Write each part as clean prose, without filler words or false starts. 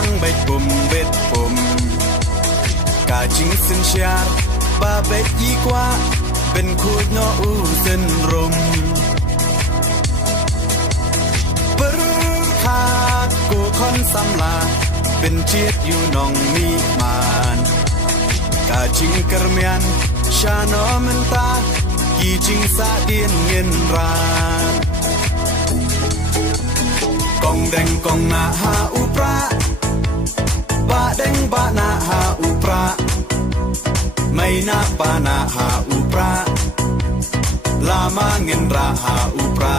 sang bait bum cả chính sinh xa ba bait y quaเป็นคูดno uสินรมปรึคาดกูคอนสำลาเป็นเชียดอยู่นองมีมานกาจิงกระเมียนชาโนมันตากีจิงสาเดียนเงินรานกองแดงกองนาหาอุปราบะแดงบะนาหาอุปราไม่นาปานาหาอุปราลามาเงินราหาอุปรา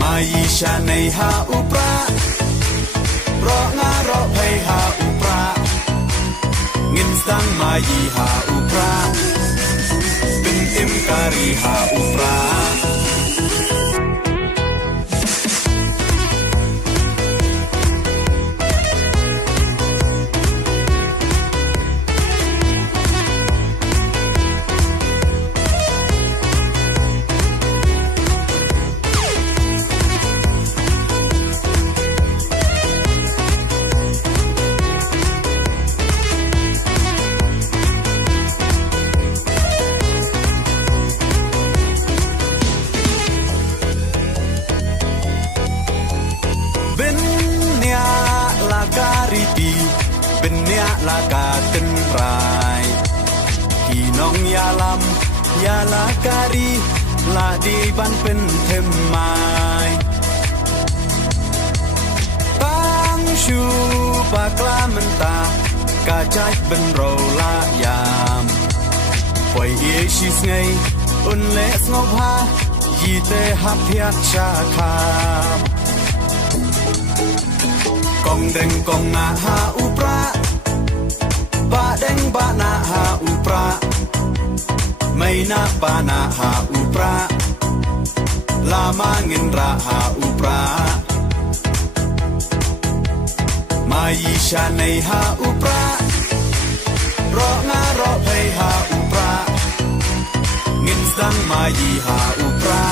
มายิชาในหาอุปรารองารอไพหาอุปราเงินสังมายีหาอุปราเป็นอิมการีหาอุปราเป็นเนียลากาตึนรายพี่น้องยาลำยาลาการีลาดีบันเป็นเทมไม้ตั้งชูปากลามันตากาใจเป็นโรลายามปล่อยเอชิสไงอุ่นเละสงบหายีเตหับเพียชาคามกองแดงกองนาหาอุปราบะแดงบะนาหาอุปราไม่นาปานาหาอุปราลามาเงินราหาอุปรามายิชาในหาอุปรารองารอไพหาอุปราเงินสังมายีหาอุปรา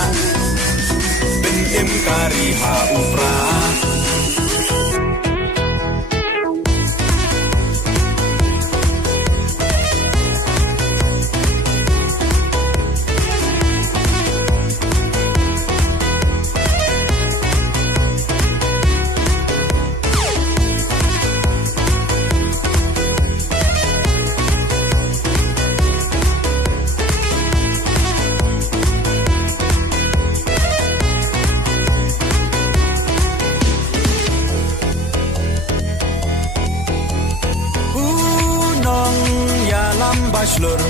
เป็นอิมการีหาอุปราBachelor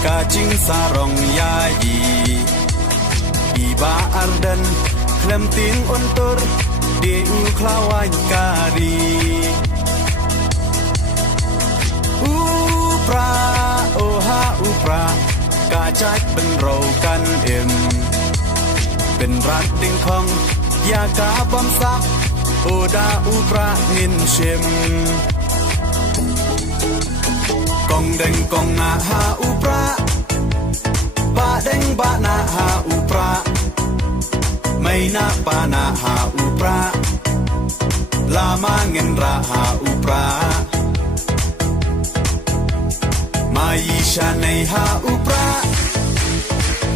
kajing sarong yayi Iba ardan klemting untur Deu klawan kari Upra oha upra Kajak ben row kan im Ben rat ding kong Yaga bom sak Oda upra ngin shimกองแดงกองนาหาอุปราบะแดงบะนาหาอุปราไม่นาปานาหาอุปราลามาเงินราหาอุปรามายิชาในหาอุปรา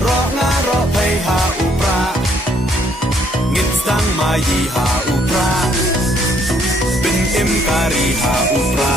รองารอไพหาอุปราเงินสังมายีหาอุปราเป็นอิมการีหาอุปรา